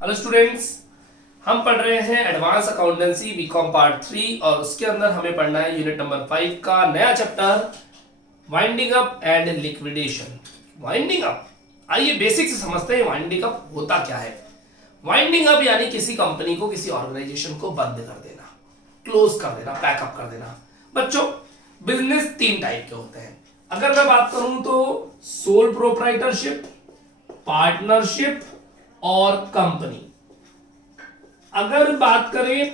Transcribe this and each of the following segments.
Hello students, हम पढ़ रहे हैं एडवांस अकाउंटेंसी बीकॉम पार्ट 3 और उसके अंदर हमें पढ़ना है यूनिट नंबर 5 का नया chapter winding up and liquidation. Winding up, आइए बेसिक से समझते हैं वाइंडिंग अप होता क्या है। वाइंडिंग अप यानी किसी कंपनी को, किसी ऑर्गेनाइजेशन को बंद कर देना, क्लोज कर देना, पैकअप कर देना। बच्चों, बिजनेस 3 टाइप के होते हैं। अगर मैं बात करूं तो सोल प्रोप्राइटरशिप, पार्टनरशिप और कंपनी। अगर बात करें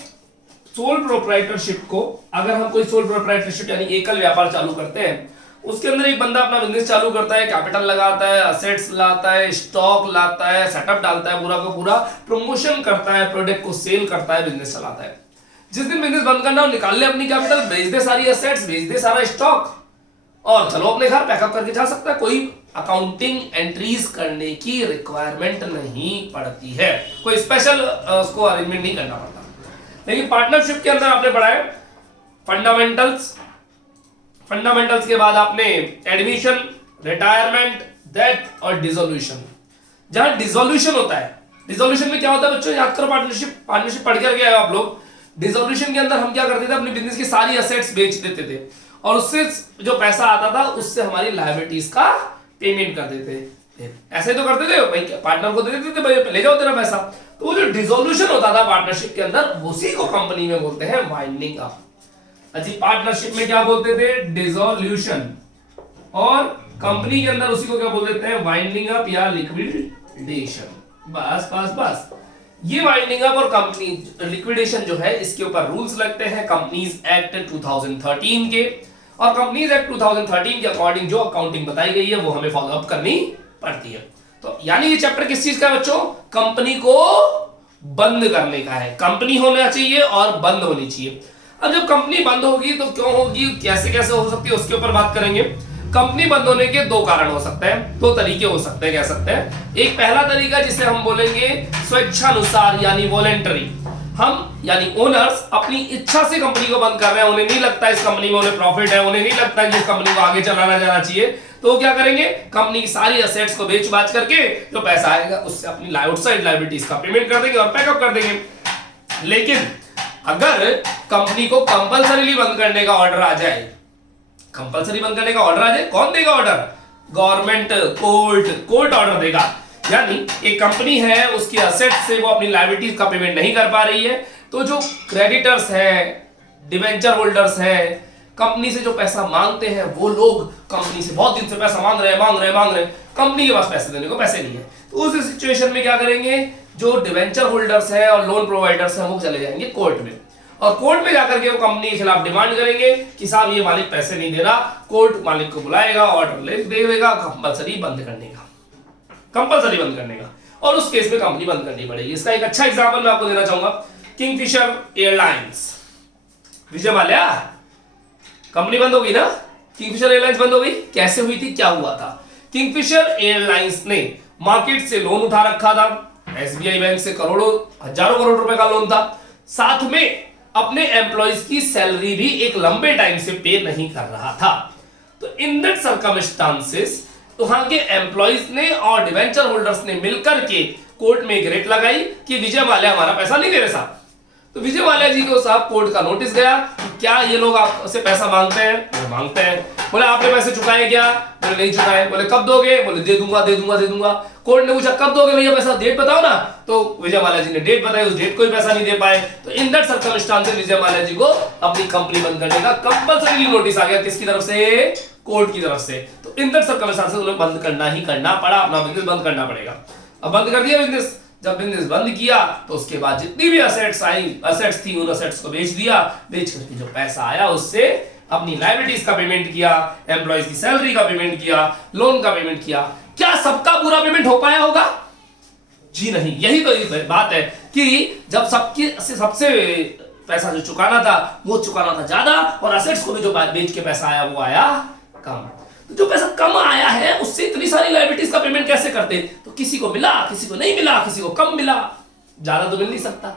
सोल प्रोप्राइटरशिप को, अगर हम कोई सोल प्रोप्राइटरशिप यानी एकल व्यापार चालू करते हैं, उसके अंदर एक बंदा अपना बिजनेस चालू करता है, कैपिटल लगाता है, असेट्स लाता है, स्टॉक लाता है, सेटअप डालता है, पूरा का पूरा प्रमोशन करता है, प्रोडक्ट को सेल करता है, बिजनेस चलाता है। जिस दिन बिजनेस बंद करना हो, निकाल ले अपनी कैपिटल, बेच दे सारी असेट्स, बेच दे सारा स्टॉक और चलो अपने घर पैकअप करके जा सकता है। कोई अकाउंटिंग एंट्रीज करने की रिक्वायरमेंट नहीं पड़ती है, कोई स्पेशल उसको अरेंजमेंट नहीं करना पड़ता। लेकिन पार्टनरशिप के अंदर आपने पढ़ा है फंडामेंटल्स के बाद आपने एडमिशन, रिटायरमेंट, डेथ और डिसोल्यूशन। जहां डिसोल्यूशन होता है, डिसोल्यूशन में क्या होता है बच्चों, याद करो, पार्टनरशिप पढ़ कर गए आप लोग। डिसोल्यूशन के अंदर हम क्या करते थे, अपनी बिजनेस की सारी असेट्स बेच देते थे और उससे जो पैसा आता था उससे हमारी लायबिलिटीज का पेमेंट कर देते थे। ऐसे तो करते थे भाई, पार्टनर को दे देते थे, भाई ले जाओ तेरा पैसा। तो वो जो डिसोल्यूशन होता था पार्टनरशिप के अंदर, उसी को कंपनी में बोलते हैं वाइंडिंग अप। अच्छा, पार्टनरशिप में क्या बोलते थे, डिसोल्यूशन, और कंपनी के अंदर उसी को क्या बोल देते हैं, वाइंडिंग अप या लिक्विडेशन। बस बस बस, ये वाइंडिंग अप और कंपनी लिक्विडेशन जो है, इसके ऊपर रूल्स लगते हैं कंपनीज एक्ट 2013 के, और कंपनीज एक्ट 2013 के अकॉर्डिंग जो अकाउंटिंग बताई गई है वो हमें फॉलो अप करनी पड़ती है। तो यानी ये चैप्टर किस चीज का है बच्चों, कंपनी को बंद करने का है। कंपनी होना चाहिए और बंद होनी चाहिए। अब जब कंपनी बंद होगी तो क्यों होगी, कैसे कैसे हो सकती है, उसके ऊपर बात करेंगे। कंपनी बंद होने के 2 कारण हो सकते हैं, 2 तरीके हो सकते हैं, कह सकते हैं। एक पहला तरीका जिसे हम बोलेंगे स्वेच्छानुसार यानी वॉलेंटरी। हम यानी ओनर्स अपनी इच्छा से कंपनी को बंद कर रहे हैं, उन्हें नहीं लगता इस कंपनी में उन्हें प्रॉफिट है, उन्हें नहीं लगता कि इस कंपनी को आगे चलाना जाना चाहिए, तो वो क्या करेंगे, कंपनी की सारी असेट्स को बेच बाच करके जो पैसा आएगा उससे अपनी आउटसाइड लायबिलिटीज का पेमेंट कर देंगे और पैकअप कर देंगे। लेकिन अगर कंपनी को कंपलसरीली बंद करने का ऑर्डर आ जाए, कंपलसरी बंद करने का ऑर्डर आ जाए, कौन देगा ऑर्डर, गवर्नमेंट, कोर्ट ऑर्डर देगा। यानी एक कंपनी है, उसकी असेट से वो अपनी लायबिलिटीज का पेमेंट नहीं कर पा रही है, तो जो क्रेडिटर्स हैं, डिवेंचर होल्डर्स हैं, कंपनी से जो पैसा मांगते हैं, वो लोग कंपनी से बहुत दिन से पैसा मांग रहे हैं, कंपनी के पास पैसे देने को पैसे नहीं है, तो उस सिचुएशन में क्या करेंगे, जो डिवेंचर होल्डर्स हैं और लोन प्रोवाइडर्स हैं वो चले जाएंगे कोर्ट में, और कोर्ट में जाकर के वो कंपनी के खिलाफ डिमांड करेंगे कि साहब ये मालिक पैसे नहीं दे रहा। कोर्ट मालिक को बुलाएगा, ऑर्डर ले देगा कंपलसरी बंद करने का, और उस केस में कंपनी बंद करनी पड़ेगी। इसका एक अच्छा एग्जांपल मैं आपको देना चाहूंगा, Kingfisher airlines, Vijay Mallya, company बंद होगी ना, किंगफिशर एयरलाइंस बंद हो गई। कैसे हुई थी, क्या हुआ था, किंगफिशर एयरलाइंस ने मार्केट से लोन उठा रखा था, एसबीआई बैंक से करोड़ों, हजारों करोड़ रुपए का लोन था, साथ में अपने एम्प्लॉइज की सैलरी भी एक लंबे टाइम से पे नहीं कर रहा था। तो इन दैट सर्कमस्टांसेस वहां के एम्प्लॉइज ने और डिवेंचर होल्डर्स ने मिलकर के कोर्ट में एक रेट लगाई कि विजय माल्या हमारा पैसा नहीं दे रहे साहब। तो विजय माल्या जी को साहब कोर्ट का नोटिस गया कि क्या ये लोग आपसे पैसा मांगते हैं, मांगते हैं। बोले आपने पैसे चुकाए क्या, बोले नहीं चुकाए। बोले कब दोगे, बोले दे दूंगा। कोर्ट ने पूछा कब दोगे भैया पैसा, डेट बताओ ना। तो विजय माल्या जी ने डेट बताई, उस डेट को ही पैसा नहीं दे पाए। तो in that circumstances Vijay Mallya जी को अपनी कंपनी बंद करने का कंपलसरी नोटिस आ गया, किसकी तरफ से, कोर्ट की तरफ से। तो इन दैट सर्कमस्टांसेस उन्हें बंद करना ही करना पड़ा, अपना बिजनेस बंद करना पड़ेगा। अब बंद कर दिया बिजनेस। जब बिजनेस बंद किया तो उसके बाद जितनी भी असेट्स थी उन असेट्स को बेच दिया, बेच करके जो पैसा आया उससे अपनी लायबिलिटीज का पेमेंट किया, एम्प्लॉइज की सैलरी का पेमेंट किया, लोन का पेमेंट किया। क्या सबका पूरा पेमेंट हो पाया होगा, जी नहीं। यही तो बात है कि जब सबसे पैसा जो चुकाना था वो चुकाना था ज्यादा, और असेट्स को भी जो बेच के पैसा आया वो आया कम। तो जो पैसा कम आया है उससे इतनी सारी लायबिलिटीज का पेमेंट कैसे करते, तो किसी को मिला, किसी को नहीं मिला, किसी को कम मिला, ज्यादा तो मिल नहीं सकता।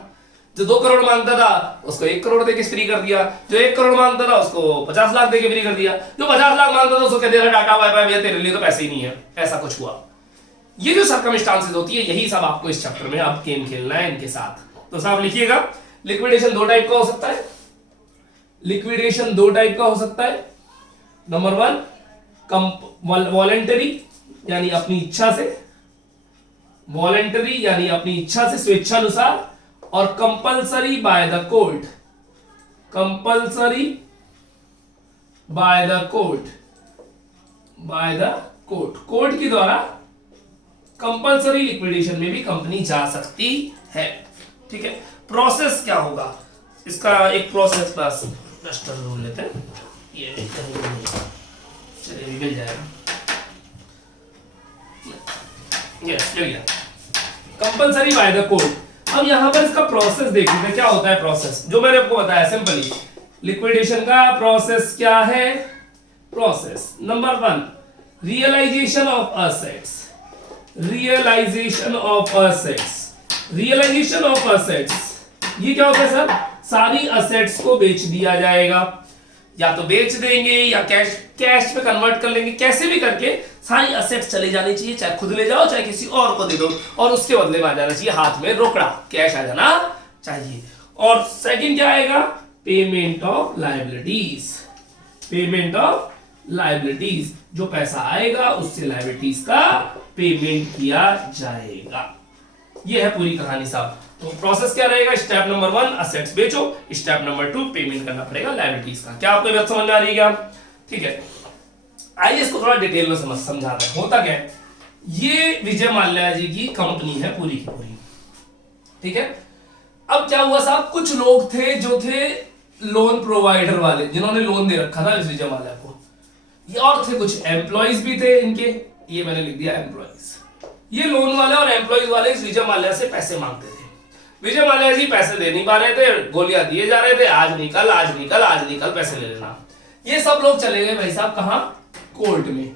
जो 2 करोड़ मांगता था उसको 1 करोड़ देके फ्री कर दिया, जो 1 करोड़ मांगता था उसको 50 लाख देके फ्री कर दिया, जो 50 लाख मांगता था उसको कह दिया टाटा बाय बाय भैया तेरे लिए तो पैसे ही नहीं है। ऐसा कुछ हुआ। ये जो सर्कमस्टांसेस होती है यही सब आपको इस चैप्टर में अब गेम खेलना है इनके साथ। तो साहब लिखिएगा, लिक्विडेशन दो टाइप का हो सकता है। लिक्विडेशन दो टाइप का हो सकता है। नंबर 1 वॉलेंटरी यानी अपनी इच्छा से, वॉलेंटरी यानी अपनी इच्छा से, स्वेच्छानुसार, और compulsory by the court, compulsory by the court, by the court, court के द्वारा कंपल्सरी लिक्विडेशन में भी कंपनी जा सकती है। ठीक है, प्रोसेस क्या होगा इसका, एक प्रोसेस बस डस्टर ढूंढ लेते हैं, ये चलिए मिल जाएगा, यस मिल गया, कंपल्सरी बाय द कोर्ट। अब यहां पर इसका प्रोसेस देखिए क्या होता है। प्रोसेस जो मैंने आपको बताया सिंपली, लिक्विडेशन का प्रोसेस क्या है। Process number 1 realisation of assets, realisation of assets, realisation of assets, ये क्या होता है सर, सारी असेट्स को बेच दिया जाएगा, या तो बेच देंगे या कैश में कन्वर्ट कर लेंगे, कैसे भी करके सारी असेट्स चली जानी चाहिए, चाहे खुद ले जाओ चाहे किसी और को दे दो, और उसके बदले में आ जाना चाहिए हाथ में रोकड़ा, कैश आ जाना चाहिए। और सेकंड क्या आएगा, payment of liabilities, payment of liabilities, जो पैसा आएगा उससे लायबिलिटीज का पेमेंट किया जाएगा। ये है पूरी कहानी साहब। तो प्रोसेस क्या रहेगा, स्टेप नंबर 1 असेट्स बेचो, स्टेप नंबर 2 पेमेंट करना पड़ेगा लायबिलिटीज का। क्या आपको बात समझ में आ रही है क्या? ठीक है, आइए इसको थोड़ा डिटेल में समझाते हैं। होता क्या है, ये विजय माल्या जी की कंपनी है पूरी की पूरी। ठीक है, अब क्या हुआ साहब, कुछ लोग थे जो थे लोन प्रोवाइडर वाले, जिन्होंने लोन दे रखा था इस विजय माल्या को, ये और थे कुछ एम्प्लॉइज भी थे इनके, ये मैंने लिख दिया एम्प्लॉइज। ये लोन वाले और एम्प्लॉइज वाले इस विजय माल्या से पैसे मांगते थे। विजय माल्या जी पैसे दे नहीं पा रहे थे, गोलियां दिए जा रहे थे, आज निकल आज निकल आज निकल पैसे ले लेना। ये सब लोग चले गए भाई साहब कहां, कोर्ट में।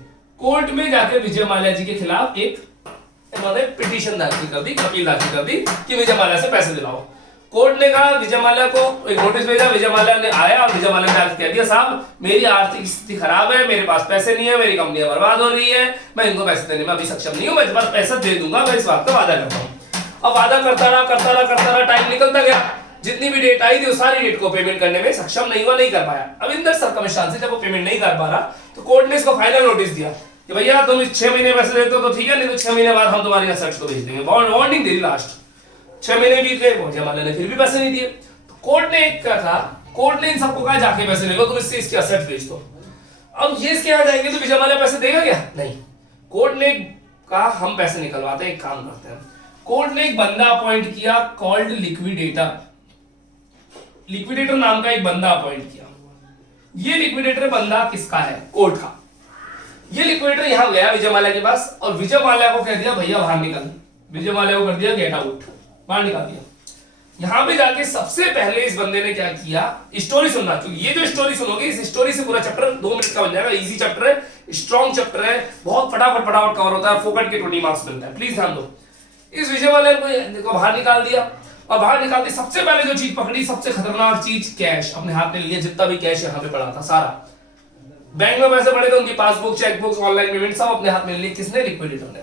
कोर्ट में जाकर विजय माल्या जी के खिलाफ एक इन्होंने पिटीशन दाखिल कर दी, अपील दाखिल कर दी कि विजय माल्या से पैसे दिलाओ। कोर्ट ने कहा विजय माल्या को एक नोटिस भेजा, विजय माल्या ने आया और विजय माल्या ने आके कह दिया साहब मेरी आर्थिक स्थिति खराब है, मेरे पास पैसे नहीं है, मेरी कंपनियां बर्बाद हो रही है, मैं इनको पैसे देने में अभी सक्षम नहीं हूं, मैं तुम्हारा पैसा दे दूंगा, मैं इस बात का वादा करता हूं। अब वादा करता रहा, टाइम निकलता गया, जितनी भी डेट आई थी उस सारी डेट को पेमेंट करने में सक्षम नहीं हुआ, नहीं कर पाया। अब इन दर सर्कमस्टांसेस जब वो पेमेंट नहीं कर पा रहा तो कोर्ट ने इसको फाइनल नोटिस दिया कि भैया तुम 6 महीने पैसे देते हो तो ठीक है, नहीं तो 6 महीने बाद हम तुम्हारी असेट्स को बेच देंगे। वार्निंग दे दी लास्ट, 6 महीने बीत गए, विजय माल्या ने फिर भी पैसे नहीं दिए। तो कोर्ट ने क्या कहा, कोर्ट ने इन सबको कहा जाके पैसे ले लो, तुम इससे इसकी असेट्स बेच दो। अब ये इसके यहाँ जाएंगे तो विजय माल्या पैसे देगा क्या? नहीं। कोर्ट ने कहा हम पैसे निकलवाते हैं, एक काम करते हैं। कोर्ट ने एक बंदा अपॉइंट किया कॉल्ड लिक्विडेटर, लिक्विडेटर नाम का एक बंदा अपॉइंट किया। ये लिक्विडेटर बंदा किसका है? कोर्ट का। ये लिक्विडेटर यहां गया विजय माल्या के पास और विजय माल्या को कह दिया भैया बाहर निकल, विजय माल्या को कर दिया गेट आउट, बाहर निकाल दिया। यहां पे जाके सबसे पहले इस बंदे ने क्या किया, स्टोरी सुनना, क्योंकि ये जो स्टोरी सुनोगे इस स्टोरी से पूरा चैप्टर 2 मिनट का बन जाएगा। इजी चैप्टर है, स्ट्रॉन्ग चैप्टर है, बहुत फटाफट कवर होता है, फोकट के 20 मार्क्स मिलता है, प्लीज ध्यान दो। इस विजय माल्या को बाहर निकाल दिया और बाहर निकालते सबसे पहले जो चीज पकड़ी, सबसे खतरनाक चीज, कैश अपने हाथ में लिया, जितना भी कैश यहाँ पे पड़ा था सारा। बैंक में पैसे पड़े थे, उनकी पासबुक, चेकबुक, ऑनलाइन पेमेंट सब अपने हाथ में लिए। किसने? लिक्विडेटर ने।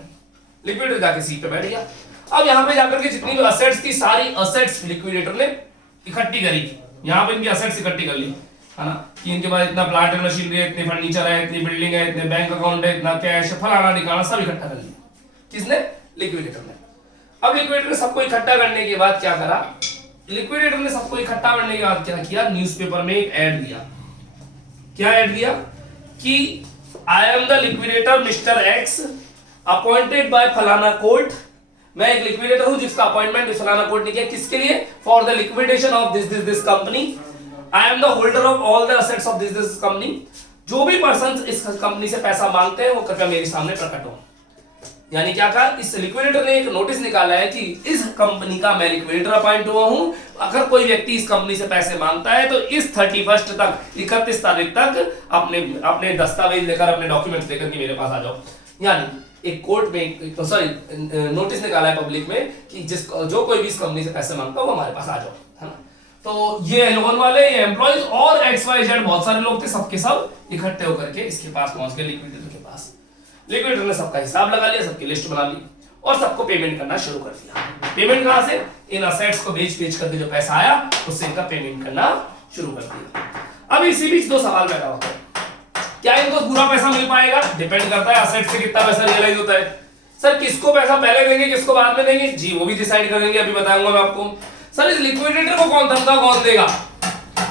लिक्विडेटर जाके सीट पे बैठ गया। अब यहाँ पे जाकर के जितनी भी असेट्स थी सारी असेट्स लिक्विडेटर ने इकट्ठी करी। यहाँ पे इनकी असेट्स इकट्ठी कर ली, है ना, कि इनके पास इतना प्लांट एंड मशीनरी है, इतनी फर्नीचर है, इतनी बिल्डिंग है, इतने बैंक अकाउंट है, इतना कैश, फलाना निकाला, सब इकट्ठा कर लिया। किसने? लिक्विडेटर ने। अब लिक्विडेटर ने सबको इकट्ठा करने के बाद क्या करा, लिक्विडेटर ने सबको इकट्ठा करने के बाद क्या किया, न्यूज़पेपर में एक ऐड दिया। क्या ऐड दिया कि I am the liquidator mister x appointed by फलाना कोर्ट। मैं एक लिक्विडेटर हूं जिसका अपॉइंटमेंट फलाना कोर्ट ने किया। किसके लिए? For the liquidation of this company. I am the holder of all the assets of this company. जो भी पर्सन इस कंपनी से पैसा मांगते हैं वो कृपया मेरे सामने प्रकट हो। यानी क्या कहा, इस लिक्विडेटर ने एक नोटिस निकाला है कि इस कंपनी का मैं लिक्विडेटर अपॉइंट हुआ हूं, अगर कोई व्यक्ति इस कंपनी से पैसे मांगता है तो इस 31 तक, 31 तारीख तक अपने दस्तावेज लेकर, अपने डॉक्यूमेंट्स लेकर के मेरे पास आ जाओ। यानी एक कोर्ट में नोटिस निकाला है पब्लिक में कि जो कोई भी इस कंपनी से पैसे मांगता है वो हमारे पास आ जाओ, है ना। तो ये लोन वाले, ये एम्प्लॉइज और XYZ बहुत सारे लोग थे, सबके सब इकट्ठे होकर के इसके पास पहुंच गए, लिक्विडेटर के पास। लिक्विडेटर ने सबका हिसाब लगा लिया, सबकी लिस्ट बना ली। और सबको पेमेंट करना शुरू कर दिया। पेमेंट कहां से? इन असेट्स को बेच बेच करके जो पैसा आया उससे इनका पेमेंट करना शुरू कर दिया। अब इसी बीच दो सवाल पैदा होता है, क्या इनको पूरा पैसा मिल पाएगा? डिपेंड करता है असेट से कितना पैसा रियलाइज होता है। सर किसको पैसा पहले देंगे किसको बाद में देंगे? जी वो भी डिसाइड करेंगे, अभी बताऊंगा मैं आपको। सर इस लिक्विडेटर को कौन तनख्वाह कौन देगा?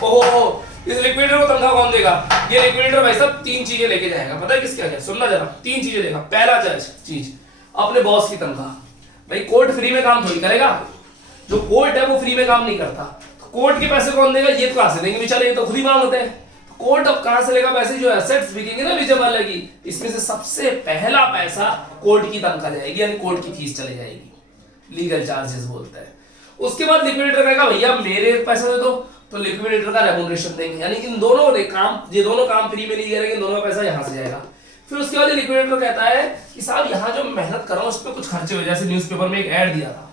ओहो, इस लिक्विडेटर को तनख्वाह कौन देगा? ये लिक्विडेटर भाई साहब तीन चीजें लेके जाएगा, पता है किसके आगे? सुनना जरा, तीन चीजें देगा। पहला चीज अपने बॉस की तनख्वाह। भाई कोर्ट फ्री में काम थोड़ी करेगा, जो कोर्ट है वो फ्री में काम नहीं करता। कोर्ट के पैसे कौन देगा? ये तो कहां से देंगे बेचारे, ये तो खुद ही मांगते हैं। कोर्ट अब कहां से लेगा पैसे? जो एसेट्स बिकेंगे ना लीजिए वाले की, इसमें से सबसे पहला पैसा कोर्ट की तनख्वाह जाएगी, यानी कोर्ट की फीस चली जाएगी, लीगल चार्जेस बोलते हैं। उसके बाद लिक्विडेटर कहेगा भैया मेरे पैसे दे दो, तो लिक्विडेटर का रेम्युनरेशन देंगे, यानी इन दोनों काम, ये दोनों काम फ्री में नहीं करेंगे, दोनों का पैसा यहां से जाएगा। फिर उसके बाद लिक्विडेटर कहता है कि साहब यहाँ जो मेहनत कर रहा हूं उस पर कुछ खर्चे हो, जैसे न्यूज़पेपर में एक ऐड दिया था,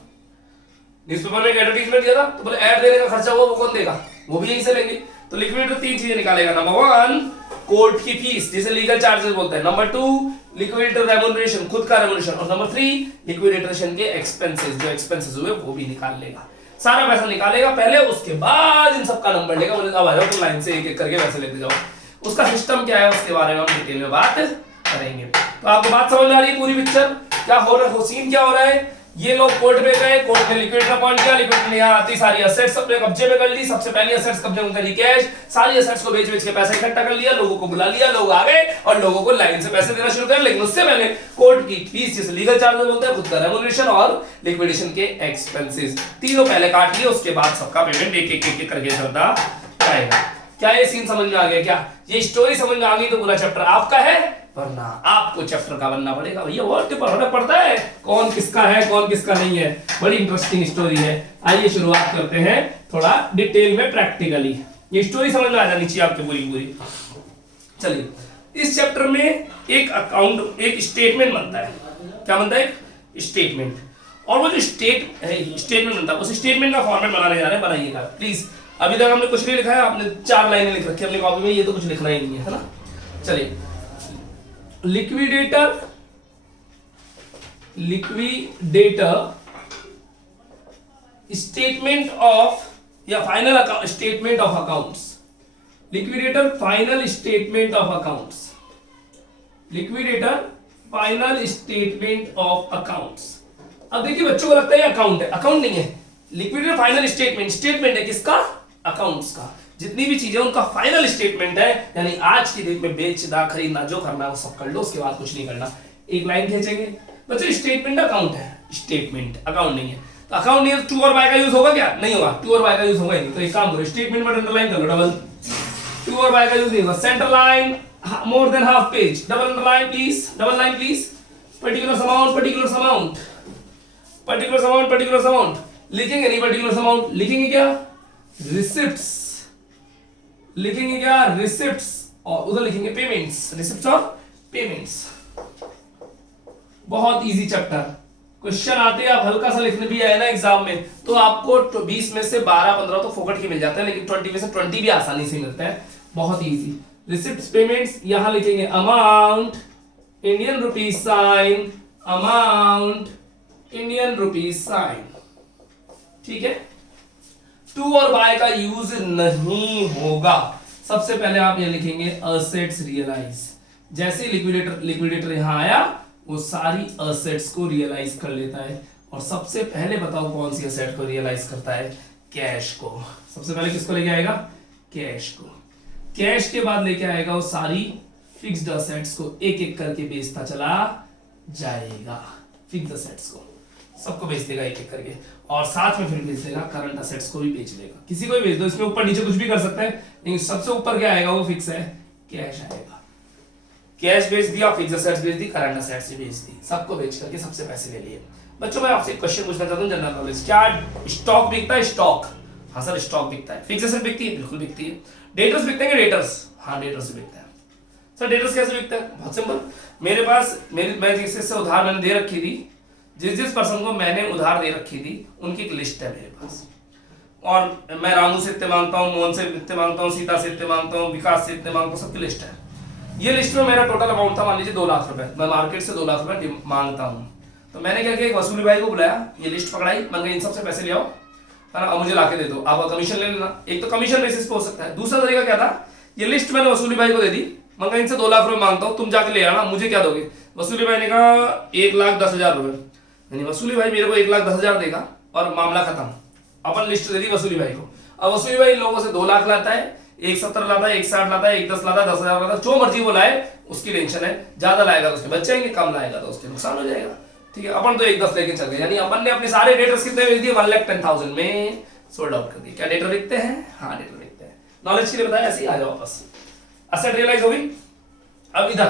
न्यूज़पेपर में एक एडवर्टाइजमेंट दिया था, तो बोले ऐड देने का खर्चा हुआ वो कौन देगा? वो भी यहीं से लेंगे। तो लिक्विडेटर तीन चीजें निकालेगा, नंबर 1 कोर्ट की फीस जिसे लीगल चार्जेस बोलते हैं, नंबर 2 लिक्विडेटर रेम्युनरेशन खुद का रेम्युनरेशन, और नंबर 3 लिक्विडेशन के एक्सपेंसेस, जो एक्सपेंसेस हुए वो भी निकाल लेगा। सारा पैसा निकालेगा पहले, उसके बाद इन सबका नंबर लेगा, बोले अब आ जाओ तो लाइन से एक एक करके पैसे लेते जाओ। उसका सिस्टम क्या है उसके बारे में हम डिटेल में बात करेंगे। तो आपको बात समझ में आ रही है पूरी पिक्चर क्या हो रहा है? सीन क्या हो रहा है? ये लोग कोर्ट में गए, कोर्ट ने लिक्विडेटर अपॉइंट किया, लिक्विडेटर ने यहाँ आती सारी असेट्स अपने कब्जे में कर ली। सबसे पहली असेट्स कब्जे में करी कैश, सारी असेट्स को बेच बेच के पैसा इकट्ठा कर लिया, लोगों को बुला लिया, लोग आ गए और लोगों को लाइन से पैसे देना शुरू कर। लेकिन उससे पहले कोर्ट की फीस जिसे लीगल चार्जेस बोलते हैं, खुद का रेम्युनरेशन और लिक्विडेशन के एक्सपेंसेस, तीनों पहले काट लिए, उसके बाद सबका पेमेंट एक एक करके चलता जाएगा। क्या ये सीन समझ में आ गया? क्या ये स्टोरी समझ में आ गई तो पूरा चैप्टर आपका है, वरना आपको चैप्टर का बनना पड़ेगा। भैया बहुत फर्क पड़ता है कौन किसका है कौन किसका नहीं है, बड़ी इंटरेस्टिंग स्टोरी है। आइए शुरुआत करते हैं थोड़ा डिटेल में प्रैक्टिकली, ये स्टोरी समझ में आ जानी चाहिए आपके पूरी। चलिए, इस चैप्टर में एक अकाउंट, एक स्टेटमेंट बनता है। क्या बनता है? एक स्टेटमेंट। और वो जो स्टेटमेंट बनता है, उस स्टेटमेंट का फॉर्मेट बनाने जा रहे हैं, बनाइएगा प्लीज। अभी तक हमने कुछ नहीं लिखा है, आपने 4 लाइनें लिख रखी है अपनी कॉपी में, ये तो कुछ लिखना ही नहीं है ना। चलिए, लिक्विडेटर स्टेटमेंट ऑफ या final statement of accounts, liquidator final statement of accounts, liquidator final statement of accounts. अब देखिए बच्चों को लगता है ये अकाउंट है, अकाउंट नहीं है। लिक्विडेटर फाइनल स्टेटमेंट है किसका? अकाउंट्स का। जितनी भी चीजें उनका फाइनल स्टेटमेंट है, यानी आज की डेट में बेचना खरीदना जो करना है वो सब कर लो, उसके बाद कुछ नहीं करना। एक लाइन खींचेंगे बच्चों, स्टेटमेंट अकाउंट है, स्टेटमेंट अकाउंट नहीं है। तो अकाउंट नहीं है तो टू और बाय का यूज होगा क्या? नहीं होगा, टू और बाय का यूज होगा नहीं। तो एक काम करो, स्टेटमेंट में अंडरलाइन कर लो डबल, टू और बाय का यूज नहीं होगा। Centre line more than half page, double underline please, double line please. Particular amount, particular amount, particular amount, particular amount लिखेंगे नहीं, पर्टिकुलर अमाउंट लिखेंगे क्या? रिसिप्ट्स लिखेंगे क्या? रिसिप्ट्स, और उधर लिखेंगे पेमेंट्स, रिसिप्ट्स और पेमेंट्स। बहुत इजी चैप्टर, क्वेश्चन आते हैं, आप हल्का सा लिखने भी आए ना एग्जाम में तो आपको 20 में से 12-15 तो फोकट के मिल जाते हैं, लेकिन 20 में से 20 भी आसानी से मिलते हैं, बहुत इजी। रिसिप्ट्स पेमेंट्स, यहां लिखेंगे amount Indian rupees sign, amount Indian rupees sign, ठीक है। टू और बाय का यूज नहीं होगा। सबसे पहले आप ये लिखेंगे असेट्स रियलाइज। जैसे लिक्विडेटर यहां आया वो सारी असेट्स को रियलाइज कर लेता है, और सबसे पहले बताओ कौन सी असेट को रियलाइज करता है? कैश को। सबसे पहले किसको लेके आएगा? कैश को। कैश के बाद लेके आएगा वो सारी फिक्स्ड असेट्स को, एक एक करके बेचता चला जाएगा। फिक्स्ड असेट्स को सबको बेच देगा एक एक करके, और साथ में फिर बेच देगा करंट असेट्स को भी बेच लेगा। किसी को भी बेच दो, इसमें ऊपर नीचे कुछ भी कर सकते हैं, लेकिन सबसे ऊपर क्या आएगा? वो फिक्स है, कैश आएगा। कैश बेच दिया, फिक्स्ड असेट्स बेच दी, करंट असेट्स भी बेच दी, सबको बेच करके सबसे पैसे ले लिए। बच्चों मैं आपसे एक क्वेश्चन पूछना चाहता हूं जनरल नॉलेज, क्या स्टॉक बिकता है? स्टॉक, हाँ सर स्टॉक बिकता है। फिक्स्ड असेट बिकती है? बिल्कुल बिकती है। डेटर्स बिकते हैं? डेटर्स, हाँ डेटर्स बिकता है। सर डेटर्स कैसे बिकता है? बहुत सिंपल, मेरे पास मैं जिससे उधार मैंने दे रखी थी, जिस पर्सन को मैंने उधार दे रखी थी उनकी एक लिस्ट है मेरे पास, और मैं रामू से इतने मांगता हूँ, मोहन से इतने मांगता हूँ, सीता से इतने मांगता हूँ, विकास से इतने मांगता हूँ, सबकी लिस्ट है। ये लिस्ट में मेरा टोटल अमाउंट था मान लीजिए 2 लाख रुपए, मैं मार्केट से 2 लाख रुपए मांगता हूँ, तो मैंने क्या किया, वसूली भाई को बुलाया, ये लिस्ट पकड़ाई, मन गई इन सबसे पैसे ले आओ, है ना, और मुझे लाके दे दो, आपका कमीशन ले लेना। एक तो कमीशन बेसिस पे हो सकता है। दूसरा तरीका क्या था, ये लिस्ट मैंने वसूली भाई को दे दी, मैं कहा इनसे 2 लाख रुपए मांगता हूँ, तुम जाके ले आना, मुझे क्या दोगे। वसूली भाई ने कहा 1,10,000 रुपए, यानी वसूली भाई मेरे को 1,10,000 देगा और मामला खत्म। अपन लिस्ट दे दी वसूली भाई को। अब वसूली भाई लोगों से 2 लाख लाता है, 1,70 लाता है, 1,60 लाता है, 1,10 लाता है, 10,000 लाता है, जो मर्जी वो लाए, उसकी टेंशन है। ज्यादा लाएगा तो उसके बच जाएंगे, कम लाएगा तो उसके नुकसान हो जाएगा। ठीक है, अपन तो 1,10 लेके चल गए, यानी अपन ने अपने सारे डेटर्स कितने बेच दिए, 1,10,000 में सोल्ड आउट कर दिए। क्या डेटर लिखते हैं, हाँ डेटर लिखते हैं। नॉलेज के लिए बताया, ऐसे ही आ जाओ वापस। असेट रियलाइज हो गई। अब इधर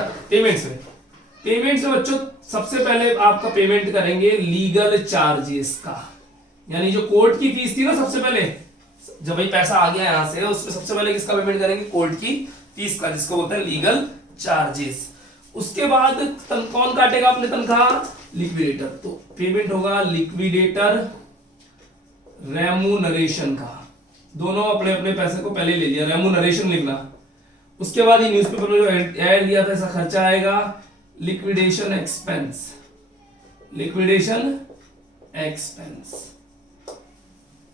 पेमेंट्स में बच्चों सबसे पहले आपका पेमेंट करेंगे लीगल चार्जेस का, यानी जो कोर्ट की फीस थी ना, सबसे पहले जब भाई पैसा आ गया यहां से, उसमें सबसे पहले किसका पेमेंट करेंगे, कोर्ट की फीस का, जिसको बोलते हैं लीगल चार्जेस। उसके बाद कौन काटेगा अपने तनख्वाह, लिक्विडेटर। तो पेमेंट होगा लिक्विडेटर रेमुनरेशन का। दोनों अपने अपने पैसे को पहले ले लिया, रेमुनरेशन लिखना। उसके बाद ये न्यूज़पेपर में जो ऐड दिया था इसका खर्चा आएगा, liquidation expense, liquidation expense,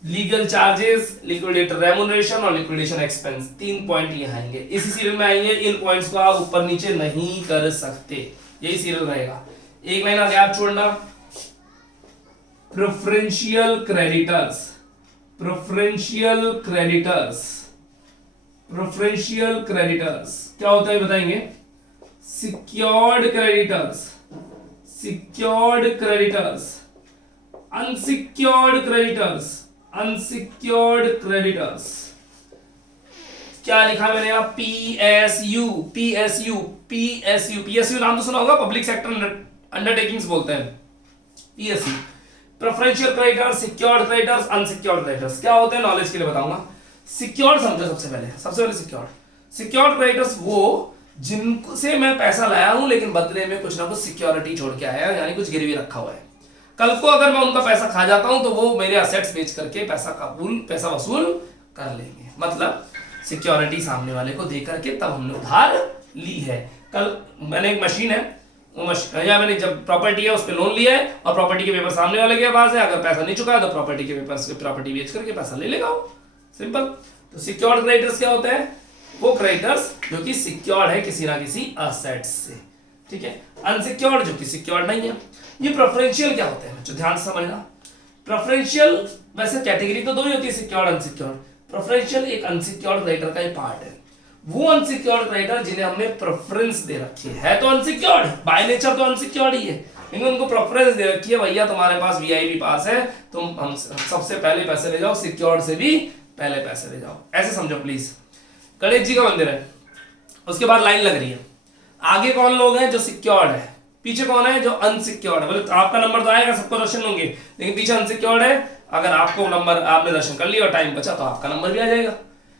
legal charges, liquidator remuneration और लिक्विडेशन एक्सपेंस। 3 पॉइंट ये आएंगे, इसी सीरियल में आएंगे। इन पॉइंट्स को आप ऊपर नीचे नहीं कर सकते, यही सीरियल रहेगा। एक लाइन आगे आप छोड़ना, preferential creditors, preferential creditors, preferential creditors क्या होता है बताएंगे। Secured creditors, secured creditors, unsecured creditors, unsecured creditors. क्या लिखा मैंने यहाँ, पीएसयू, पीएसयू, पीएसयू, पीएसयू नाम तो सुना होगा, पब्लिक सेक्टर अंडरटेकिंग्स बोलते हैं PSU. Preferential creditors, secured creditors, unsecured creditors क्या होते हैं, नॉलेज के लिए बताऊंगा। सिक्योर्ड समझो सबसे पहले सिक्योर्ड क्रेडिटर्स वो जिनसे मैं पैसा लाया हूं लेकिन बदले में कुछ ना कुछ सिक्योरिटी छोड़ के आया, यानी कुछ गिरवी रखा हुआ है। कल को अगर मैं उनका पैसा खा जाता हूं तो वो मेरे असेट्स बेच करके पैसा वसूल कर लेंगे। मतलब सिक्योरिटी सामने वाले को दे करके तब हमने उधार ली है। कल मैंने एक मशीन है, वो मशीन या मैंने जब प्रॉपर्टी है उस पर लोन लिया है और प्रॉपर्टी के पेपर सामने वाले के पास है, अगर पैसा नहीं चुका है तो प्रॉपर्टी के पेपर से प्रॉपर्टी बेच करके पैसा ले लेगा वो, सिंपल। तो सिक्योर्ड क्रेडिटर्स क्या होते हैं, वो क्रेडिटर्स जो कि सिक्योर्ड है किसी ना किसी असेट्स से, ठीक है। अनसिक्योर्ड जो कि सिक्योर्ड नहीं है। ये प्रेफरेंशियल क्या होते हैं बच्चों, ध्यान से समझना। प्रेफरेंशियल वैसे कैटेगरी तो 2 ही होती है, सिक्योर्ड अनसिक्योर्ड। प्रेफरेंशियल एक अनसिक्योर्ड क्रेडिटर का एक पार्ट है। वो अनसिक्योर्ड क्रेडिटर जिन्हें हमने प्रेफरेंस दे रखी है तो अनसिक्योर्ड, बाय नेचर तो अनसिक्योर्ड ही है, लेकिन उनको प्रेफरेंस दे रखी है, भैया तुम्हारे पास वीआईपी पास है, तुम हम सबसे पहले पैसे ले जाओ, सिक्योर्ड से भी पहले पैसे ले जाओ, ऐसे समझो प्लीज। गणेश जी का मंदिर है, उसके बाद लाइन लग रही है, आगे कौन लोग हैं जो सिक्योर्ड है, पीछे कौन है जो अनसिक्योर्ड है। बोले आपका नंबर तो आएगा, सबको दर्शन होंगे, लेकिन पीछे अनसिक्योर्ड है। अगर आपको नंबर, आपने दर्शन कर लिया और टाइम बचा तो आपका नंबर भी आ जाएगा।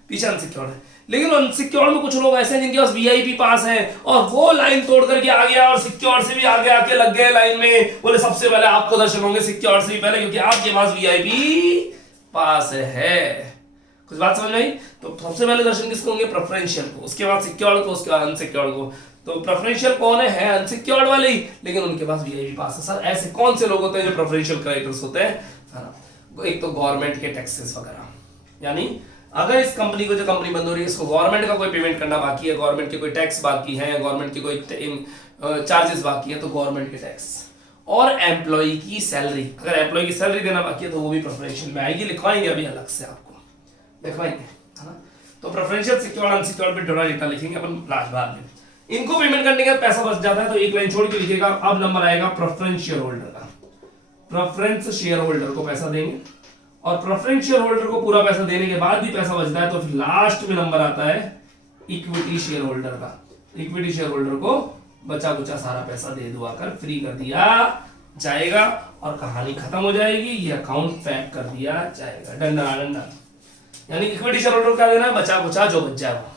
पीछे अनसिक्योर्ड है, लेकिन अनसिक्योर्ड में कुछ लोग ऐसे हैं जिनके पास वीआईपी पास है और वो लाइन तोड़ करके आ गया और सिक्योर्ड से भी आगे आके लग गए लाइन में। बोले सबसे पहले आपको दर्शन होंगे सिक्योर्ड से भी पहले, क्योंकि आपके पास वीआईपी पास है। कुछ बात समझ में आई? तो सबसे पहले दर्शन किसको होंगे, प्रेफरेंशियल को, उसके बाद सिक्योर्ड को, उसके बाद अनसिक्योर्ड को। तो प्रेफरेंशियल कौन है अनसिक्योर्ड वाले ही, लेकिन उनके पास वीआईपी पास है। सर ऐसे कौन से लोग होते हैं जो प्रेफरेंशियल क्रेडिटर्स होते हैं, है ना। एक तो गवर्नमेंट के टैक्सेस वगैरह, यानी अगर इस कंपनी को, जो कंपनी बंद हो रही है, इसको गवर्नमेंट का कोई पेमेंट करना बाकी है, गवर्नमेंट के कोई टैक्स बाकी है, गवर्नमेंट के कोई चार्जेस बाकी है, तो गवर्नमेंट के टैक्स और एम्प्लॉय की सैलरी, अगर एम्प्लॉय की सैलरी देना बाकी है तो वो भी प्रेफरेंशियल में आएगी। लिखवाएंगे अभी अलग से आपको, लिखवाएंगे, है ना। तो प्रेफरेंशियल, सिक्योर्ड, अनसिक्योर्ड पे थोड़ा डेटा लिखेंगे अपन लास्ट बार में। इनको पेमेंट करने का पैसा बच जाता है तो एक लाइन छोड़ के लिखेगा। अब नंबर आएगा प्रेफरेंस शेयर होल्डर का, प्रेफरेंस शेयर होल्डर को पैसा देंगे और प्रेफरेंस शेयर होल्डर को पूरा पैसा देने के बाद भी पैसा बचता है तो फिर लास्ट में नंबर आता है इक्विटी शेयर होल्डर का। इक्विटी शेयर होल्डर को बचा कुचा सारा पैसा दे दुआ कर फ्री कर दिया जाएगा और कहानी खत्म हो जाएगी, ये अकाउंट पैक कर दिया जाएगा, डंडा डंडा। यानी इक्विटी शेयर होल्डर क्या देना है, बचा कुचा जो बच जाए वो,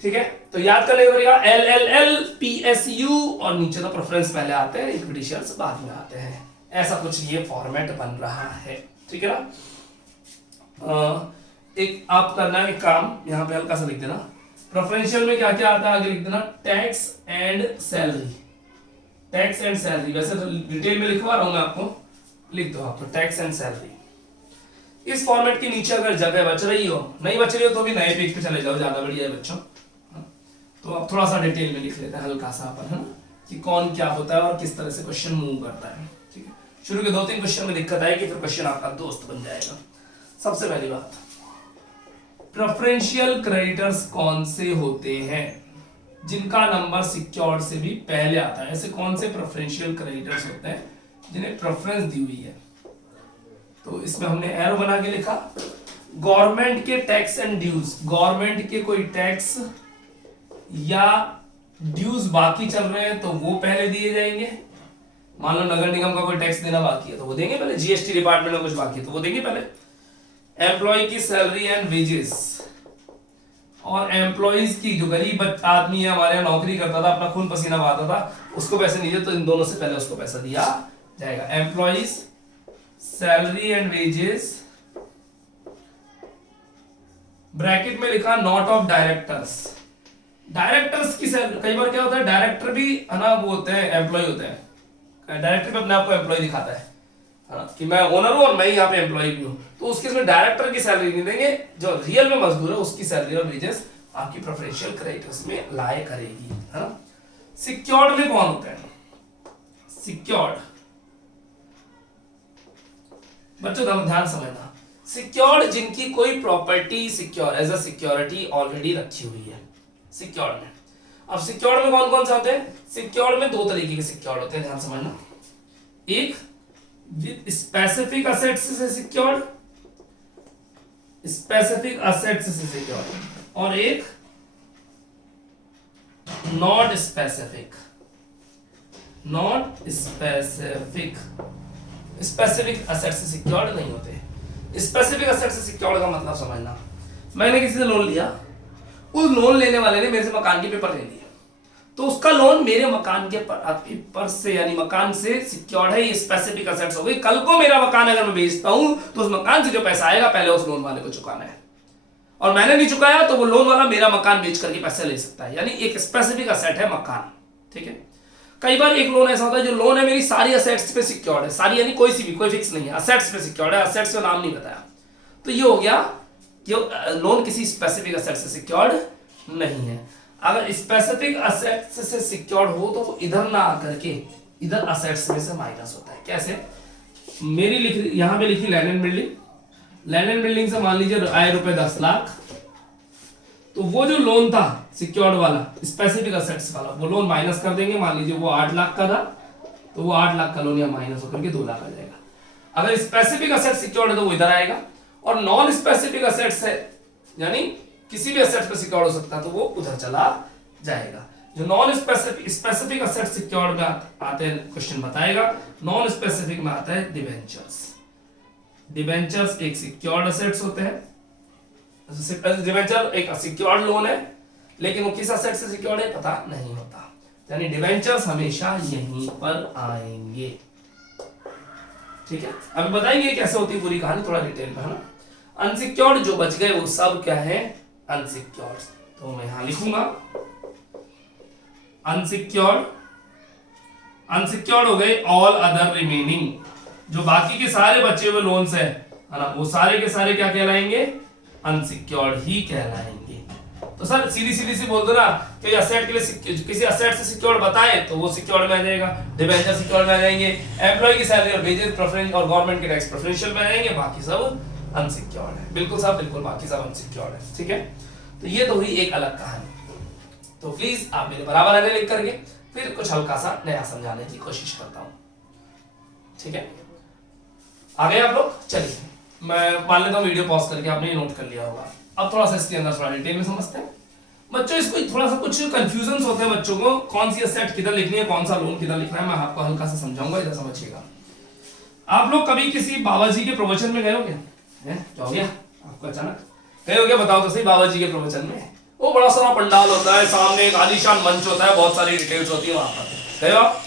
ठीक है। तो याद करने को पड़ेगा LLPSU और नीचे तो प्रेफरेंस पहले आते हैं, इक्विटी शेयर्स बाद में आते हैं। ऐसा कुछ ये फॉर्मेट बन रहा है, ठीक है ना। एक आप करना है काम, यहां पे हल्का सा लिख देना प्रेफरेंशियल में क्या क्या आता है, आगे लिख देना tax and salary, tax and salary, वैसे तो डिटेल में लिखवा रहा हूं मैं आपको, लिख दो आप तो टैक्स एंड सैलरी। इस फॉर्मेट के नीचे अगर जगह बच रही हो, नहीं बच रही हो तो भी नए पेज पे चले जाओ, ज्यादा बढ़िया है बच्चों। तो अब थोड़ा सा डिटेल में लिख लेते हैं हल्का सा अपन, है ना, कि कौन क्या होता है और किस तरह से क्वेश्चन मूव करता है। ठीक है, शुरू के 2-3 क्वेश्चन में दिक्कत आएगी, फिर क्वेश्चन आपका दोस्त बन जाएगा। सबसे पहली बात, प्रेफरेंशियल क्रेडिटर्स कौन से होते हैं जिनका नंबर सिक्योर्ड से भी पहले आता है? ऐसे कौन से प्रेफरेंशियल क्रेडिटर्स होते हैं जिन्हें प्रेफरेंस दी हुई है? तो इसमें हमने एरो बना के लिखा, गवर्नमेंट के टैक्स एंड ड्यूज, गवर्नमेंट के कोई टैक्स या ड्यूज बाकी चल रहे हैं तो वो पहले दिए जाएंगे। मान लो नगर निगम का कोई टैक्स देना बाकी है तो वो देंगे पहले, जीएसटी डिपार्टमेंट में कुछ बाकी है तो वो देंगे पहले। एम्प्लॉय की सैलरी एंड वेजेस, और एम्प्लॉयज की, जो गरीब आदमी है हमारे यहाँ नौकरी करता था, अपना खून पसीना बहाता था, उसको पैसे नहीं दिए तो इन दोनों से पहले उसको पैसा दिया जाएगा। Employees salary and wages, bracket में लिखा नॉट ऑफ डायरेक्टर्स, डायरेक्टर्स की सैलरी। कई बार क्या होता है, डायरेक्टर भी है ना वो होते हैं, एम्प्लॉय होते हैं, डायरेक्टर भी अपने आप को एम्प्लॉय दिखाता है कि मैं ओनर हूं और मैं यहाँ पे एम्प्लॉय भी हूं, तो उसके इसमें डायरेक्टर की सैलरी नहीं देंगे, जो रियल में मजदूर है उसकी सैलरी और वेजेस आपकी प्रेफरेंशियल क्रेडिटर्स में लाए करेगी, है ना। सिक्योर्ड में कौन होता है? सिक्योर्ड, बच्चों ध्यान समझना, सिक्योर्ड जिनकी कोई property secure as a security already रखी हुई है सिक्योर्ड में। अब सिक्योर्ड में कौन कौन से होते हैं? सिक्योर्ड में 2 तरीके के सिक्योर्ड होते हैं, ध्यान समझना। एक विद स्पेसिफिक असेट्स से सिक्योर्ड, स्पेसिफिक असेट्स से सिक्योर्ड, और एक not specific, not specific, specific assets से सिक्योर्ड नहीं होते। स्पेसिफिक असेट्स से सिक्योर्ड का मतलब समझना, मैंने किसी से लोन लिया, उस लोन लेने वाले ने मेरे से मकान के पेपर ले लिए, तो उसका लोन मेरे मकान के पर से यानी मकान से सिक्योर्ड है, ये स्पेसिफिक असेट्स हो गई। कल को मेरा मकान अगर मैं बेचता हूं तो उस मकान से जो पैसा आएगा पहले उस लोन वाले को चुकाना है, और मैंने नहीं चुकाया तो वो लोन वाला मेरा मकान बेच करके पैसे ले सकता है, यानी एक स्पेसिफिक असेट है मकान। ठीक है, कई बार एक लोन ऐसा होता है जो लोन है मेरी सारी असेट्स पे सिक्योर्ड है, सारी यानी कोई सी भी, कोई फिक्स नहीं है, असेट्स पे सिक्योर्ड है, असेट्स का नाम नहीं बताया, तो ये हो गया कि लोन किसी स्पेसिफिक असेट से सिक्योर्ड नहीं है। अगर स्पेसिफिक असेट्स से सिक्योर्ड हो तो वो इधर ना आकर के इधर असेट्स में से माइनस होता है। कैसे? मेरी लिख यहां पे लिखी land and building, land and building से मान लीजिए आए रुपए 10 लाख, तो वो जो लोन था सिक्योर्ड वाला स्पेसिफिक असेट्स वाला, वो लोन माइनस कर देंगे। मान लीजिए वो 8 लाख का था तो वो 8 लाख का लोन यहाँ माइनस होकर के 2 लाख आ जाएगा। अगर स्पेसिफिक असेट सिक्योर्ड है तो वो इधर आएगा, और नॉन स्पेसिफिक असेट्स है यानी किसी भी असेट पे सिक्योर्ड हो सकता है तो वो उधर चला जाएगा। जो नॉन स्पेसिफिक असेट सिक्योर्ड में आते हैं क्वेश्चन बताएगा, नॉन स्पेसिफिक में आता है डिबेंचर्स। डिबेंचर्स एक सिक्योर्ड असेट्स होते हैं, डिबेंचर एक सिक्योर्ड लोन है लेकिन वो किस असेट से सिक्योर्ड है पता नहीं होता, यानी डिबेंचर्स हमेशा यहीं पर आएंगे। ठीक है, अभी बताएंगे कैसे होती है पूरी कहानी थोड़ा डिटेल में, है ना। अनसिक्योर्ड जो बच गए वो सब क्या है? अनसिक्योर्ड। तो मैं यहां लिखूंगा अनसिक्योर्ड, अनसिक्योर्ड हो गए ऑल अदर रिमेनिंग, जो बाकी के सारे बचे हुए लोन्स है ना, वो सारे के सारे क्या कहलाएंगे? अनसिक्योर्ड ही कहलाएंगे। तो सर सीधी सीधी सी बोल दो ना कि असेट के लिए किसी असेट से सिक्योर्ड बताए तो वो सिक्योर्ड में आ जाएगा, डिबेंचर सिक्योर्ड में आ जाएंगे, एम्प्लॉय की सैलरी और वेजेस प्रेफरेंस और गवर्नमेंट के टैक्स प्रेफरेंशियल में आ जाएंगे, बाकी सब अनसिक्योर्ड है। बिल्कुल साहब, बिल्कुल बाकी सब अनसिक्योर्ड है। ठीक है, तो ये तो हुई एक अलग कहानी। तो प्लीज आप मेरे बराबर आगे लिख करके फिर कुछ हल्का सा नया समझाने की कोशिश करता हूं। ठीक है, आ गए आप लोग? चलिए मैं मान लेता हूं वीडियो पॉज करके आपने नोट कर लिया होगा। अब थोड़ा सा इसके अंदर थोड़ा डिटेल में समझते हैं बच्चों। इसको थोड़ा सा कुछ कंफ्यूजन होते हैं बच्चों को, कौन सी असेट किधर लिखनी है, कौन सा लोन किधर लिखना है, मैं आपको हल्का सा समझाऊंगा, इधर समझिएगा। आप लोग कभी किसी बाबा जी के प्रवचन में गए हो क्या? क्या हो गया आपको अचानक? गए हो क्या? बताओ तो सही। बाबा जी के प्रवचन में वो बड़ा सारा पंडाल होता है, सामने एक आलीशान मंच होता है, बहुत सारी डिटेल्स होती है वहां पर। गए हो आप?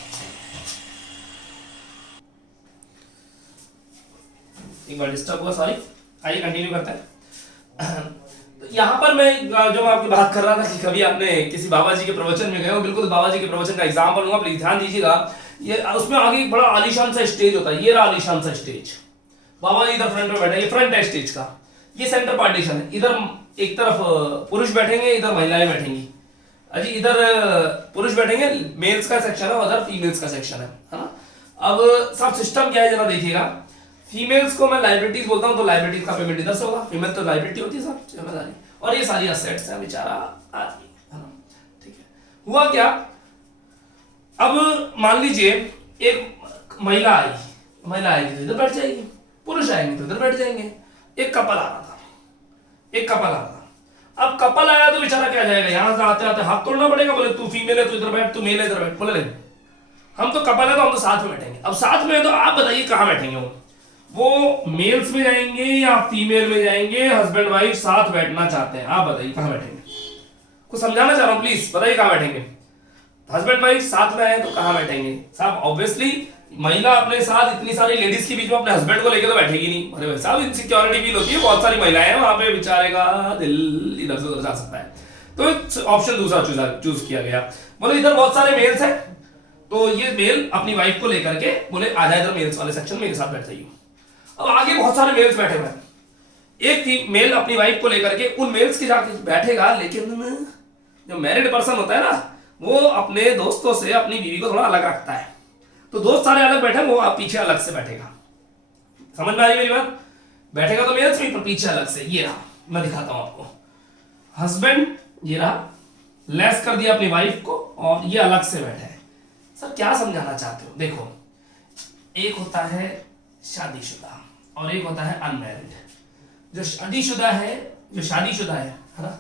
एक बार डिस्टर्ब हुआ, सॉरी। आइए कंटिन्यू करते हैं। तो यहाँ पर मैं जो मैं आपकी बात कर रहा था कि कभी आपने किसी बाबा जी के प्रवचन में गए हो, बिल्कुल बाबा जी के प्रवचन का एग्जाम्पल लूंगा, प्लीज ध्यान दीजिएगा। ये उसमें आगे एक बड़ा आलीशान सा स्टेज होता है, ये रहा आलीशान सा स्टेज, बाबा जी इधर फ्रंट में बैठे, ये फ्रंट है स्टेज का, ये सेंटर पार्टीशन है, इधर एक तरफ पुरुष बैठेंगे, इधर महिलाएं बैठेंगी, अजी इधर पुरुष बैठेंगे, मेल्स का सेक्शन है, उधर फीमेल्स का सेक्शन है ना। अब सब सिस्टम क्या है जरा देखिएगा, फीमेल्स को मैं लाइबिलिटीज बोलता हूं तो लाइबिलिटीज का पेमेंट इधर से होगा, फीमेल तो लाइबिलिटी होती है सब जिम्मेदारी, और ये सारी असेट्स हैं बेचारा आदमी, है ना, ठीक है। हुआ क्या, अब मान लीजिए एक महिला आएगी तो इधर बैठ जाएगी, पुरुष आएंगे तो इधर बैठ जाएंगे, एक कपल आ रहा था, अब कपल आया तो बेचारा क्या जाएगा, यहां से आते आते हाथ तोड़ना पड़ेगा, बोले तू फीमेल है तो इधर बैठ, तू मेल है इधर बैठ, बोले नहीं हम तो कपल है तो हम तो साथ में बैठेंगे। अब साथ में है तो आप बताइए कहां बैठेंगे, वो मेल्स में जाएंगे या फीमेल में जाएंगे, हस्बैंड वाइफ साथ बैठना चाहते हैं, आप बताइए कहां बैठेंगे, कुछ समझाना चाह रहा हूं प्लीज बताइए कहां बैठेंगे, हस्बैंड वाइफ साथ में आए तो कहां बैठेंगे साहब, ऑब्वियसली महिला अपने साथ इतनी सारी लेडीज के बीच में अपने हस्बैंड को लेकर तो बैठेगी नहीं, अरे भाई साहब इनसिक्योरिटी फील होती है, बहुत सारी महिलाएं हैं वहां पे, बेचारे का दिल इधर से उधर जा सकता है, तो ऑप्शन दूसरा चूज किया गया, बोले इधर बहुत सारे मेल्स हैं तो ये मेल अपनी वाइफ को लेकर के बोले आ जाए इधर मेल्स वाले सेक्शन में मेरे साथ बैठ जाइए। अब आगे बहुत सारे मेल्स बैठे हुए हैं, एक मेल अपनी वाइफ को लेकर के उन मेल्स के जाके बैठेगा, लेकिन जो मैरिड पर्सन होता है ना वो अपने दोस्तों से अपनी बीवी को थोड़ा अलग रखता है, तो दोस्त सारे अलग बैठे, वो आप पीछे अलग से बैठेगा, समझ में आ रही मेरी बात, बैठेगा तो मेल्स में पर पीछे अलग से, ये रहा मैं दिखाता हूं आपको, हस्बैंड ये रहा, लेस कर दिया अपनी वाइफ को और ये अलग से बैठे हैं। सर क्या समझाना चाहते हो, देखो एक होता है शादीशुदा और एक होता है अनमैरिड, जो शादीशुदा है ना,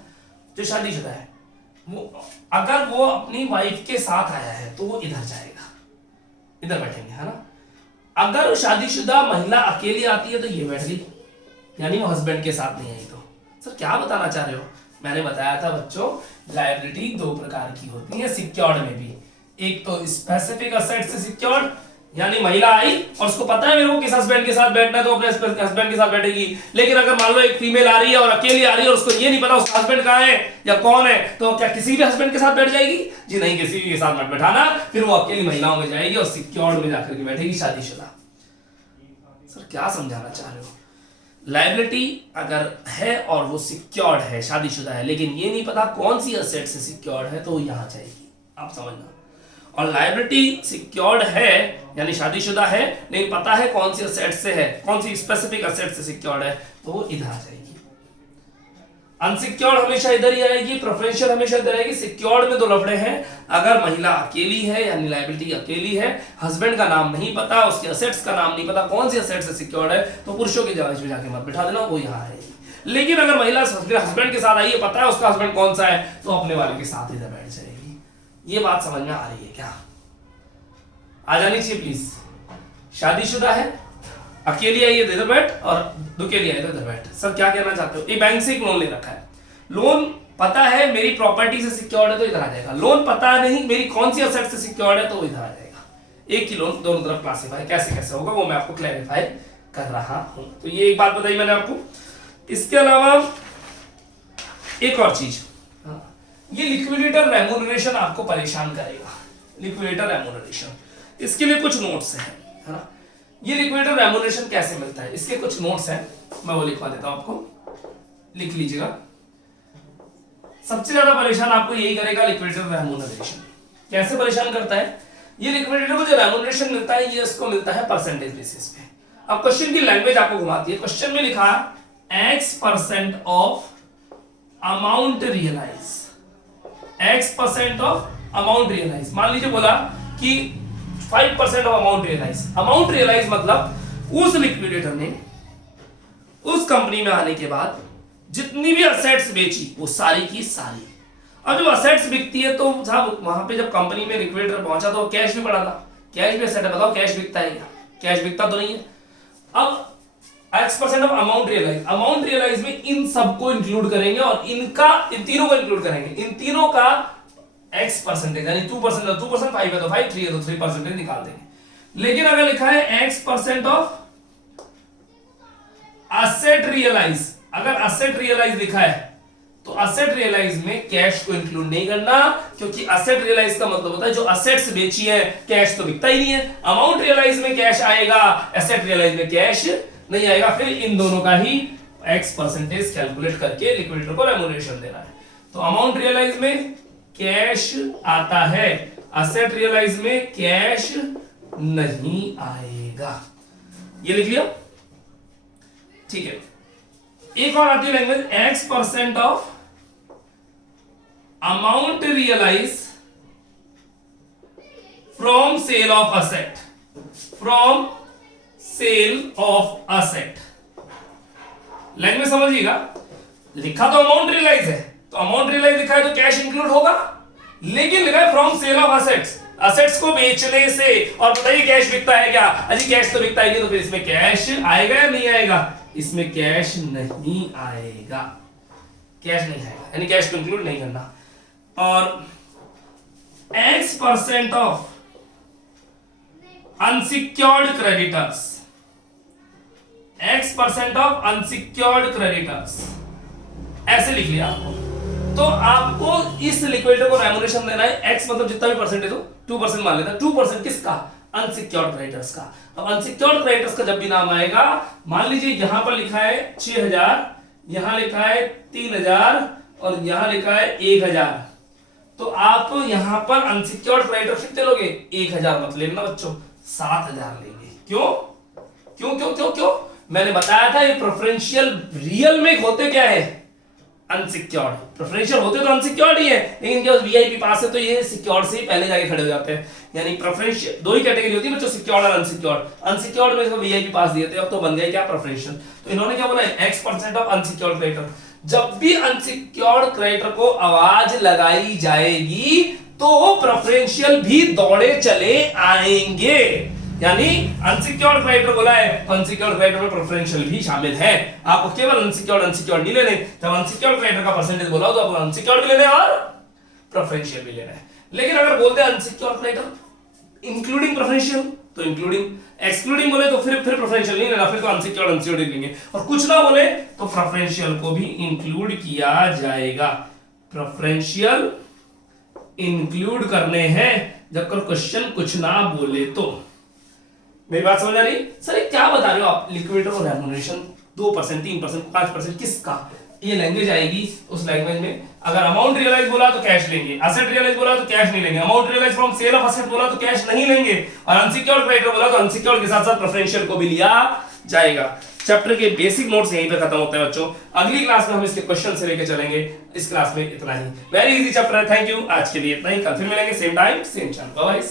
जो शादीशुदा है वो अगर वो अपनी वाइफ के साथ आया है तो वो इधर जाएगा, इधर बैठेंगे, है ना। अगर शादीशुदा महिला अकेली आती है तो ये बैठ गई, यानी वो हस्बैंड के साथ नहीं आई, तो सर क्या बताना चाह रहे हो, मैंने बताया था बच्चों लायबिलिटी दो प्रकार की होती है सिक्योर्ड में भी, एक तो स्पेसिफिक असेट से सिक्योर्ड, यानी महिला आई और उसको पता है मेरे को किस हस्बैंड के साथ बैठना है तो अपने हस्बैंड के साथ बैठेगी, लेकिन अगर मान लो एक फीमेल आ रही है और अकेली आ रही है और उसको ये नहीं पता उसका हस्बैंड कहाँ है या कौन है, तो क्या किसी भी हस्बैंड के साथ बैठ जाएगी, जी नहीं, किसी भी के साथ मत बैठाना, फिर वो अकेली महिलाओं में जाएगी और सिक्योर्ड में जाकर के बैठेगी शादीशुदा। सर क्या समझाना चाह रहे हो, लायबिलिटी अगर है और वो सिक्योर्ड है, शादीशुदा है, लेकिन ये नहीं पता कौन सी असेट से सिक्योर्ड है तो यहां जाएगी, आप समझना, और लायबिलिटी सिक्योर्ड है यानी शादीशुदा है लेकिन पता है कौन सी असेट से है, कौन सी स्पेसिफिक असेट से सिक्योर्ड है तो वो इधर आ जाएगी। अनसिक्योर्ड हमेशा इधर ही आएगी, प्रेफरेंशियल हमेशा इधर आएगी। सिक्योर्ड में दो लफड़े हैं, अगर महिला अकेली है यानी लायबिलिटी अकेली है, हस्बैंड का नाम नहीं पता, उसके असेट्स का नाम नहीं पता, कौन सी असेट से सिक्योर्ड है, तो पुरुषों के जवाब में जाके मत बिठा देना, वो यहाँ आएगी। लेकिन अगर महिला हस्बैंड के साथ आई है, पता है उसका हस्बैंड कौन सा है, तो अपने वाले के साथ इधर बैठ जाएगी। ये बात समझ में आ रही है क्या? आ जानी चाहिए प्लीज। शादीशुदा है, अकेली आई है इधर बैठ, और दुकेली आई है इधर बैठ। सर क्या कहना चाहते हो? ये बैंक से एक लोन ले रखा है, लोन पता है मेरी प्रॉपर्टी से सिक्योर्ड है तो इधर आ जाएगा, लोन पता नहीं मेरी कौन सी असेट से सिक्योर्ड है तो इधर आ जाएगा। एक ही लोन दोनों तरफ क्लासिफाई कैसे कैसे होगा वो मैं आपको क्लैरिफाई कर रहा हूं। तो ये एक बात बताई मैंने आपको। इसके अलावा एक और चीज, ये लिक्विडेटर रेम्यूनरेशन आपको परेशान करेगा। लिक्विडेटर रेम्यूनरेशन, इसके लिए कुछ नोट्स हैं, है ना। ये लिक्विडेटर रेम्यूनरेशन कैसे मिलता है, इसके कुछ नोट्स हैं, मैं वो लिखवा देता हूं आपको, लिख लीजिएगा। सबसे ज्यादा परेशान आपको यही करेगा लिक्विडेटर रेम्यूनरेशन। कैसे परेशान करता है ये लिक्विडेटर को? जो रेम्यूनरेशन मिलता है ये इसको मिलता है परसेंटेज बेसिस पे। अब क्वेश्चन की लैंग्वेज आपको घुमाती है। क्वेश्चन में लिखा X% of amount realise, X% of amount realise. मान लीजिए बोला कि 5% of amount realise. Amount realise मतलब उस लिक्विडेटर ने उस कंपनी में आने के बाद जितनी भी असेट्स बेची वो सारी की सारी। अब जब असेट्स बिकती है तो साहब वहां पे जब कंपनी में लिक्विडेटर पहुंचा तो कैश भी पड़ा था, कैश भी असेट है, बताओ कैश बिकता है क्या? कैश बिकता तो नहीं है। अब X% of amount realise, amount realise में इन सबको इंक्लूड करेंगे और इनका इन तीनों को इंक्लूड करेंगे। इन तीनों का X% यानी 2%, 2% 5 है तो 5, 3 है तो 3% निकाल देंगे। लेकिन अगर लिखा है X% ऑफ असेट रियलाइज, अगर असेट रियलाइज लिखा है असेट रियलाइज में कैश को इंक्लूड नहीं करना, क्योंकि असेट रियलाइज का मतलब होता है जो असेट्स बेची है, कैश तो बिकता ही नहीं है। अमाउंट रियलाइज में कैश आएगा, एसेट रियलाइज में कैश नहीं आएगा। फिर इन दोनों का ही x% कैलकुलेट करके लिक्विडेटर को रेम्यूनरेशन देना है। तो अमाउंट रियलाइज में कैश आता है, असेट रियलाइज में कैश नहीं आएगा। ये लिख लिया, ठीक है। एक और आती है language, x% of amount realise from sale of asset, from sale of asset. Language समझिएगा, लिखा तो अमाउंट रियलाइज है, तो अमाउंट रियलाइज लिखा है तो कैश इंक्लूड होगा, लेकिन लिखा है from sale of assets, assets को बेचने से। और बताइए कैश बिकता है क्या? अजी कैश तो बिकता ही नहीं, तो फिर इसमें कैश आएगा या नहीं आएगा? इसमें कैश नहीं आएगा, कैश नहीं आएगा, यानी कैश को इंक्लूड नहीं करना। और x% of unsecured creditors, x% of unsecured creditors, ऐसे लिख लिया आपको। तो आपको इस लिक्विडेटर को रेम्यूनरेशन देना है, x मतलब जितना भी परसेंटेज हो, 2% मान लेते हैं। 2% किसका? अनसिक्योर्ड क्रेडिटर्स का। अब अनसिक्योर्ड क्रेडिटर्स का जब भी नाम आएगा, मान लीजिए यहां पर लिखा है 6000, यहां लिखा है 3000 और यहां लिखा है 1000, तो आप यहां पर अनसिक्योर्ड क्रेडिटर्स कितने लोगे? 1000 मत लेना बच्चों, 7000 लेंगे। क्यों क्यों क्यों क्यों क्यों? मैंने बताया था ये प्रेफरेंशियल रियल में होते क्या है? अनसिक्योर्ड। प्रेफरेंशियल होते तो अनसिक्योर्ड ही है, लेकिन क्या वीआईपी पास है तो ये सिक्योर्ड से ही पहले जाके खड़े हो जाते हैं। यानी प्रेफरेंशियल दो ही कैटेगरी होती है बच्चों, सिक्योर्ड और अनसिक्योर्ड। अनसिक्योर्ड में इसको वीआईपी पास दिए थे, अब तो बन गया क्या? प्रेफरेंशियल। तो इन्होंने क्या बोला है? x% of unsecured creditor. जब भी अनसिक्योर्ड क्रेडिटर को आवाज लगाई जाएगी तो प्रेफरेंशियल भी दौड़े चले आएंगे। यानी अनसिक्योर्ड क्रेडिटर बोला है, अनसिक्योर्ड क्रेडिटर में प्रेफरेंशियल भी शामिल है। आपको केवल अनसिक्योर्ड नहीं लेने, जब अनसिक्योर्ड क्रेडिटर का परसेंटेज बोला हो तो आपको अनसिक्योर्ड भी लेने और प्रेफरेंशियल भी लेना है। लेकिन अगर बोलते हैं अनसिक्योर्ड क्रेडिटर इंक्लूडिंग प्रेफरेंशियल, तो इंक्लूडिंग, एक्सक्लूडिंग बोले तो फिर प्रेफरेंशियल नहीं लेना, फिर तो अनसिक्योर्ड लेंगे। और कुछ ना बोले तो प्रेफरेंशियल को भी इंक्लूड किया जाएगा। प्रेफरेंशियल इंक्लूड करने हैं जब क्वेश्चन कुछ ना बोले तो। मेरी बात समझ आ रही? सर ये क्या बता रहे हो आप? लिक्विडेटर और रेम्यूनरेशन 2%, 3%, 5% किसका? ये लैंग्वेज आएगी उस लैंग्वेज में। अगर अमाउंट रियलाइज बोला तो कैश लेंगे, असेट रियलाइज बोला तो कैश नहीं लेंगे, amount realise from sale of asset बोला तो कैश नहीं लेंगे, और अनसिक्योर्ड क्रेडिटर बोला तो अनसिक्योर्ड के साथ साथ प्रेफरेंशियल को भी लिया जाएगा। चैप्टर के बेसिक नोट्स यहीं पे खत्म होते हैं बच्चों। अगली क्लास में हम इसके क्वेश्चन से लेके चलेंगे। इस क्लास में इतना ही, वेरी इजी चैप्टर है। थैंक यू, आज के लिए इतना ही। कल फिर मिलेंगे same time same channel. Bye bye.